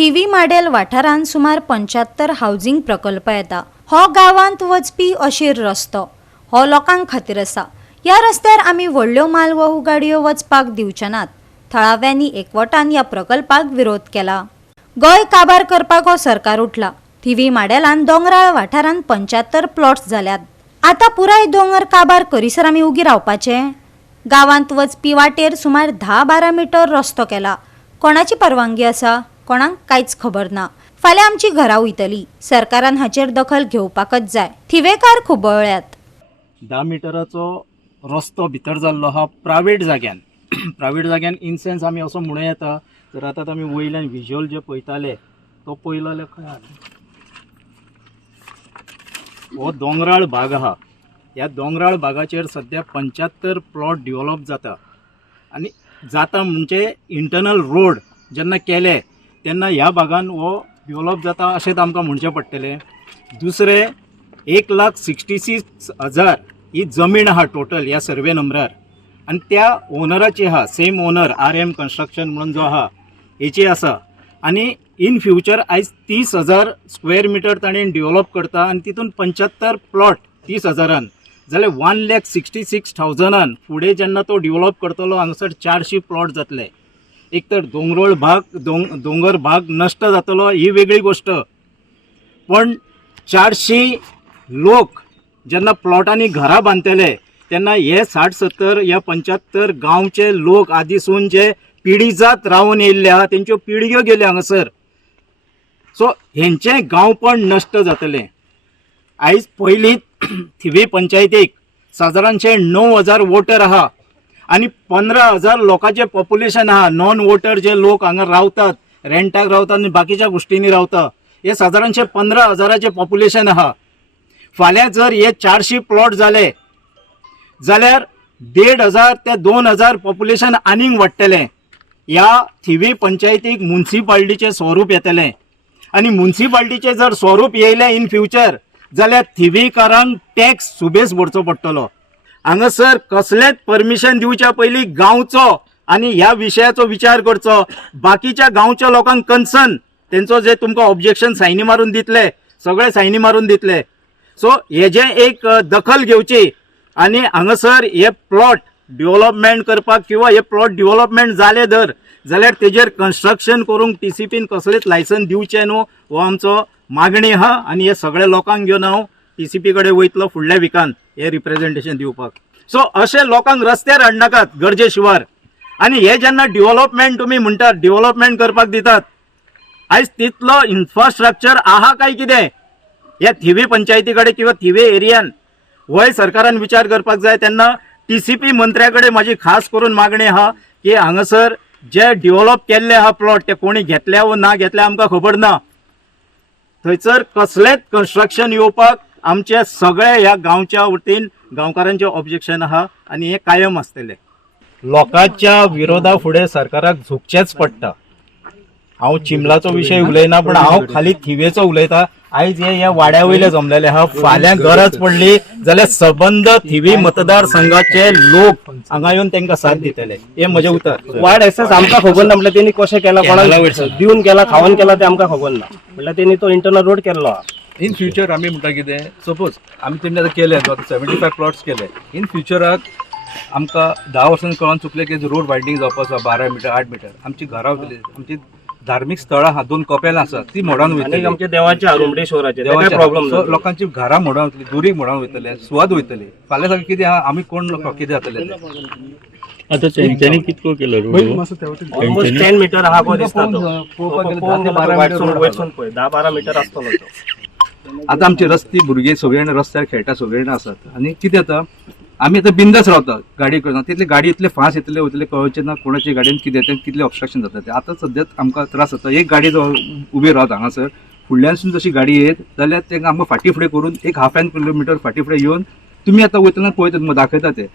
Thivim model वाठारांत सुमार 75 housing प्रकल्प येता। हो गावांत वचपी अशीर रस्तो हो लोकांक खातीर आसा। ह्या रस्त्यार आमी व्हडल्यो मालवाहू गाडयो वचपाक दिवचे नात। थळाव्यांनी एकवटान ह्या प्रकल्पाक विरोध केला। गोंय काबार करपाक हो सरकार उठला। थिवी माडेलान दोंगराळ वाठारांत 75 प्लॉट्स जाल्यात। आता पुराय दोंगर काबार करिसर आमी उगी रावपाचे? गावांत वचपी वाटेर सुमार 10-12 मीटर रस्तो केला। कोणाची परवानगी आसा? कोणाक कांयच खबर ना। फाल्यां आमची घरां वयतली। सरकारान हाचेर दखल घेवपाकच जाय। थिवेकार खुबळ्यात 10 मिटराचो रस्तो भितर जाल्लो हा प्रायवेट जाग्यान प्रायवेट जाग्यान इन सेन्स आमी असो म्हणूं येता जर आतां आमी वयल्यान विज्युअल जे पळयताले तो पयलो जाल्यार खंय हो दोंगराळ भाग आहा। ह्या दोंगराळ भागाचेर सद्या 75 प्लॉट डेव्हलप जाता आनी जाता म्हणजे इंटरनल रोड जेन्ना केले तेन्ना ह्या भागान हो डेव्हलप जाता अशें आमकां म्हणचें पडटलें। दुसरें 1,66,000 ही जमीन आहा टोटल ह्या सर्वे नंबरार आनी त्या ओनराची आहा सेम ओनर RM कन्स्ट्रक्शन म्हणून जो आहा हेची आसा आनी इन फ्युचर आयज 30,000 स्क्वेअर मिटर ताणें डेव्हलप करता आनी तितून 75 प्लॉट 30,000 जाल्यार 1,66,000 फुडें जेन्ना तो डेव्हलप करतलो हांगासर 400 प्लॉट जातले। एक तर दोंगरोळ भाग दोंगर भाग नष्ट जातलो ही वेगळी गोष्ट, पण 400 लोक जेन्ना प्लॉटांनी घरां बांदतले तेन्ना हे 60-70 या 75 गांवचे लोक आदीसून जे पिढीजात रावून येयल्ले आहा तेंच्यो पिळग्यो गेले हांगासर। सो हेंचें गांवपण नश्ट जातलें। आयज पयलीं थिवी पंचायतीक सादारणशे 9,000 वोटर आहा आनी 15,000 लोकांचें पॉप्युलेशन आहा। नॉन वोटर जे लोक हांगा रावतात, रेंटाक रावतात आनी बाकीच्या गोश्टींनी रावता हे सादारणशे 15,000चे पॉप्युलेशन आहा। फाल्यां जर हे 400 प्लॉट जाले जाल्यार 1,500 ते 2,000 पॉप्युलेशन आनीक वाडटलें। ह्या थिवी पंचायतीक म्युन्सिपाल्टीचें स्वरूप येतलें आनी म्युन्सिपाल्टीचें जर स्वरूप येयलें इन फ्युचर जाल्यार थिवीकारांक टॅक्स सुबेज भरचो पडटलो। हांगासर कसलेंच परमिशन दिवच्या पयलीं गांवचो आनी ह्या विशयाचो विचार करचो। बाकीच्या गांवच्या लोकांक कन्सर्न तेंचो जे तुमकां ऑब्जेक्शन सायनी मारून दितले सगळे सायनी मारून दितले। सो हेजे एक दखल घेवची आनी हांगासर हे प्लॉट डेव्हलपमेंट करपाक किंवा हे प्लॉट डेव्हलपमेंट जाले धर जाल्यार तेजेर कन्स्ट्रक्शन करूंक TCPन कसलेच लायसन दिवचें न्हू हो आमचो मागणी आहा आनी हे सगळे लोकांक घेवन हांव TCP कडेन वयतलो फुडल्या विकान हे रिप्रेझेंटेशन दिवपाक। सो अशे लोकांक रस्त्यार हाडनाकात गरजे शिवार। आनी हे जेन्ना डेव्हलपमेंट तुमी म्हणटात डेव्हलपमेंट करपाक दितात आयज तितलो इन्फ्रास्ट्रक्चर आहा काय कितें ह्या थिवी पंचायती कडेन किंवा थिवी एरियान होय सरकारान विचार करपाक जाय। तेन्ना TCP मंत्र्या कडेन म्हाजी खास करून मागणी आहा की हांगासर जे डेव्हलप केल्ले आहा प्लॉट ते कोणी घेतल्या वा ना घेतल्या आमकां खबर ना। थंयसर कसलेंच कन्स्ट्रक्शन येवपाक आमचे सगळे ह्या गांवच्या वतीन गांवकारांचे ऑब्जेक्शन आहा आनी हे कायम आसतले। लोकांच्या विरोधा फुडें सरकाराक झुकचेच पडटा। हांव चिमलाचो विशय उलयना पण हांव खाली थिवेचो उलयता। आयज हे वाड्या वयले जमलेले आहा। फाल्यां गरज पडली जाल्यार सबंद थिवी मतदारसंघाचे लोक हांगा येवन तांकां साथ दितले हे म्हजें उतर। वार्ड एक्सेस आमकां खबर ना म्हणल्यार तेणी कशें केला कोणाक दिवन केला खावन केला ते आमकां खबर ना म्हणल्यार तेणी तो इंटरनल रोड केल्लो आहा। इन फ्युचर आमी म्हणटा कितें सपोज आमी तेणी आतां केले 75 प्लॉट्स केले इन फ्युचराक आमकां 10 वर्सांनी कळोन चुकले की रोड वायडनींग जावपाचो 12 मिटर 8 मिटर आमची घरां वयतली आमची धार्मिक स्थळां आहा 2 कपेलां आसात ती मोडावन वयतली आमच्या देवाच्या रुमडेश्वराचे प्रॉब्लेम लोकांची घरां मोडावन वयतली दुरीक मोडावन वयतले सुवात वयतली फाल्यां सारकें कितें आहा आमी कोण कितें जातले ते आता तेंच्यांनी कितको केलो ऑलमोस्ट 10 मीटर आहा पळय दिसता तो 10-12 मीटर आसतलो तो। आता आमचे रस्ते भुरगे सगळे जाण रस्त्यार खेळटा सगळे जाण आसात आनी कितें जाता आमी आतां बिंदास रावता गाडी करता तितले गाडी इतले फास्ट येतले वयतले कळचे ना कोणाची गाडयेन कितें तें कितले ऑब्स्ट्रक्शन जाता ते आतां सद्याक आमकां त्रास जाता। एक गाडी उबी रावता हांगासर फुडल्यानसून जशी गाडी येत जाल्यार तेंकां आमकां फाटी फुडें करून एक हाफ एन किलोमिटर फाटी फुडें येवन तुमी आतां वयतना पळयतात दाखयता ते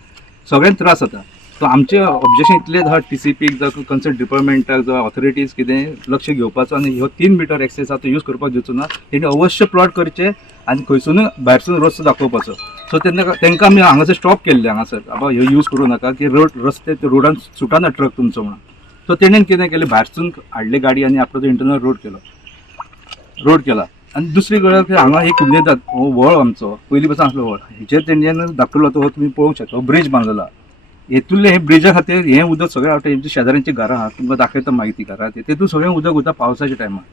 सगळ्यांक त्रास जाता। सो आमचे ऑब्जेक्शन इतलेच आहा TCPक जावं कन्सर्न डिपार्टमेंटाक जावं ऑथॉरिटीज कितें लक्ष घेवपाचो आनी ह्यो 3 मिटर एक्सेस आतां यूज करपाक दिवचो ना। तेणी अवश्य प्लॉट करचे आनी खंयसून भायरसून रस्तो दाखोवपाचो। सो तांकां आमी हांगासर स्टॉप केल्ले हांगासर बाबा ह्यो यूज करूं नाका की रस्ते रोडान सुटाना ट्रक तुमचो म्हणून। सो तेणेन कितें केलें, भायरसून हाडली गाडी आनी आपलो तो इंटरनल रोड केला. आनी दुसरी गजाल हांगा एक उमेदात हो व्हळ आमचो पयलीं पासून आसलो व्हळ, हेचेर तेंच्यान दाखयलो तो तुमी पळोवंक शकता, ब्रिज बांदलेला. हेतूंतले हे ब्रिजा खातीर हें उदक सगळें आवटा, हेंची शेजाऱ्यांची घरां आहा, तुमकां दाखयता मागीर ती घरां, तेतून सगळें उदक वता पावसाच्या टायमार.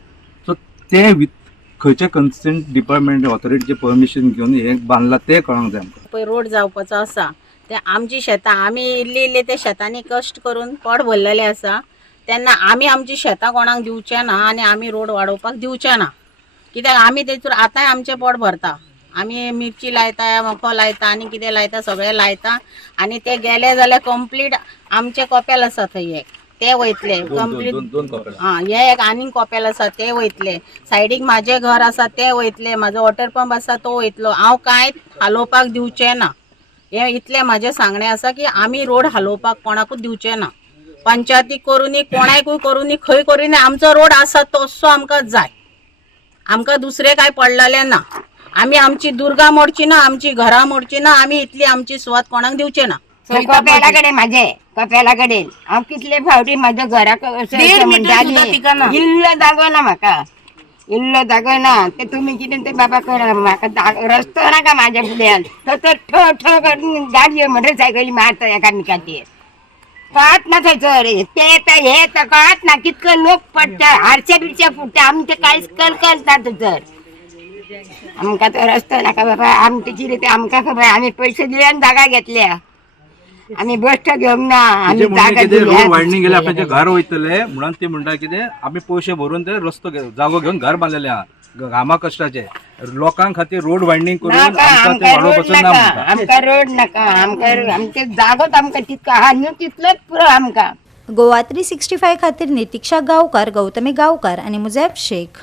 सो ते खंयचे कन्सर्न डिपार्टमेंट ऑथॉरिटीचे परमिशन घेवन हे बांदला तें कळोंक जाय आमकां. पळय रोड जावपाचो आसा ते आमची शेतां, आमी इल्ले ते शेतांनी कश्ट करून पोट भरलेले आसा, तेन्ना आमी आमची शेतां कोणाक दिवचे ना आनी आमी रोड वाडोवपाक दिवचे ना. कित्याक आमी तेतून आतांय आमचें पोट भरता, आमी मिरची लायता, मको लायता आनी कितें लायता सगळें लायता, आनी ते गेले जाल्यार कंप्लीट आमचे कॉपेल आसा थंय एक ते वयतले कंप्लीट. हे एक आनीक कॉपेल आसा ते वयतले, सायडीक म्हाजें घर आसा ते वयतले, म्हाजो वॉटर पंप आसा तो वयतलो. हांव कांय हालोवपाक दिवचें ना, हे इतलें म्हाजें सांगणें आसा की आमी रोड हालोवपाक कोणाकूच दिवचें ना. पंचायतीक करूनी कोणाकूय करूनी खंय करूनी आमचो रोड आसा तसो आमकां जाय, आमकां दुसरें कांय पडलेलें ना. आमी आमची दुर्गा मोडची ना, आमची घरां मोडची ना, आमी इतली आमची सुवात कोणाक दिवचें ना. कपेला कडेन म्हाजे कपेला कडेन हांव कितले फावटी म्हाज्या घराक इल्लो जागो ना म्हाका, इल्लो जागो ना. ते तुमी कितें ते बाबा करा, म्हाका रस्तो नाका म्हाज्या फुड्यान, तो ठो ठो करून गाडयो मोटरसायकली मारता एकामेकाचेर. कळत ना थंयसर ते हे कळत ना, कितको लोक पडटा, हारशे बिरशे फुटता, आमचे कांयच कळटा थंयसर. आमकां तो रस्तो नाका बाबा, आमचे कितें ते आमकां खबर, आमी पयशे दिल्यान जागा घेतल्या, आमी बश्ट घेवंक ना, आमी जागा रोड वायडनींग गेले आपल्याचे घर वयतले म्हणून ते म्हणटा कितें आमी पयशे भरून ते रस्तो जागो घेवन घर बांदलेले आहा घामा कश्टाचे. लोकांक खातीर रोड वायडनींग करून आमकां ते वाडोवपाचो ना म्हणटा. आमकां रोड नाका, आमकां आमचे जागोच आमकां तितको आहा न्हू, तितलोच पुरो आमकां. गोवा 365 खातीर नितिक्षा गांवकार, गौतमी गांवकार आनी मुजेब शेख.